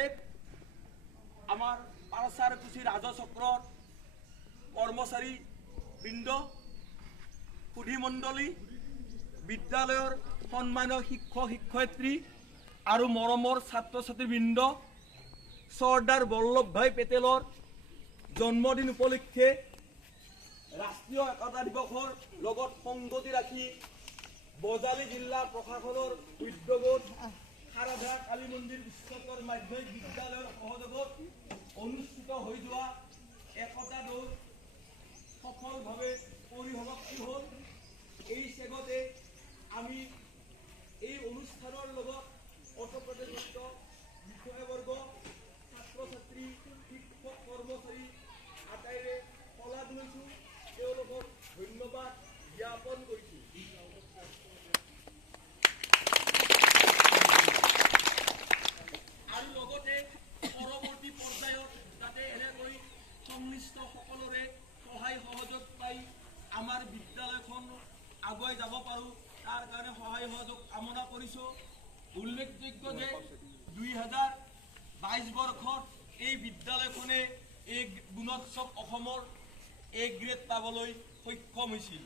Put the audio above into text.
লগতে আমাৰ পাৰচাৰকুচি ৰাজচক্ৰৰ কৰ্মচাৰী বৃন্দ, সুধীমণ্ডলী, বিদ্যালয়ৰ সন্মানীয় শিক্ষক শিক্ষয়িত্ৰী আৰু মৰমৰ ছাত্ৰ ছাত্ৰীবৃন্দ, চৰ্দাৰ বল্লভভাই পেটেলৰ জন্মদিন উপলক্ষে ৰাষ্ট্ৰীয় একতা দিৱসৰ লগত সংগতি ৰাখি বজালী জিলা প্ৰশাসনৰ উদ্যোগত সাৰধা কালী মন্দিৰ উচ্চতৰ মাধ্যমিক বিদ্যালয়ৰ সহযোগত অনুষ্ঠিত হৈ যোৱা একতা দৌৰ সফলভাৱে পৰিসমাপ্তি হ'ল। এই চেগতে আমি এই অনুষ্ঠানৰ লগত ওতঃপ্ৰোতযুক্ত বিষয়বৰ্গ, ছাত্ৰ ছাত্ৰী, শিক্ষক কৰ্মচাৰী আটাইৰে শলাগ লৈছোঁ, তেওঁলোকক ধন্যবাদ জ্ঞাপন কৰিছোঁ। আৰু লগতে পৰৱৰ্তী পৰ্যায়ত যাতে এনেকৈ সংশ্লিষ্ট সকলোৰে সহায় সহযোগ পাই আমাৰ বিদ্যালয়খন আগুৱাই যাব পাৰোঁ, তাৰ কাৰণে সহায় সহযোগ কামনা কৰিছোঁ। উল্লেখযোগ্য যে 2022 বৰ্ষত এই বিদ্যালয়খনে এই গুণোৎসৱ অসমৰ A গ্ৰেড পাবলৈ সক্ষম হৈছিল।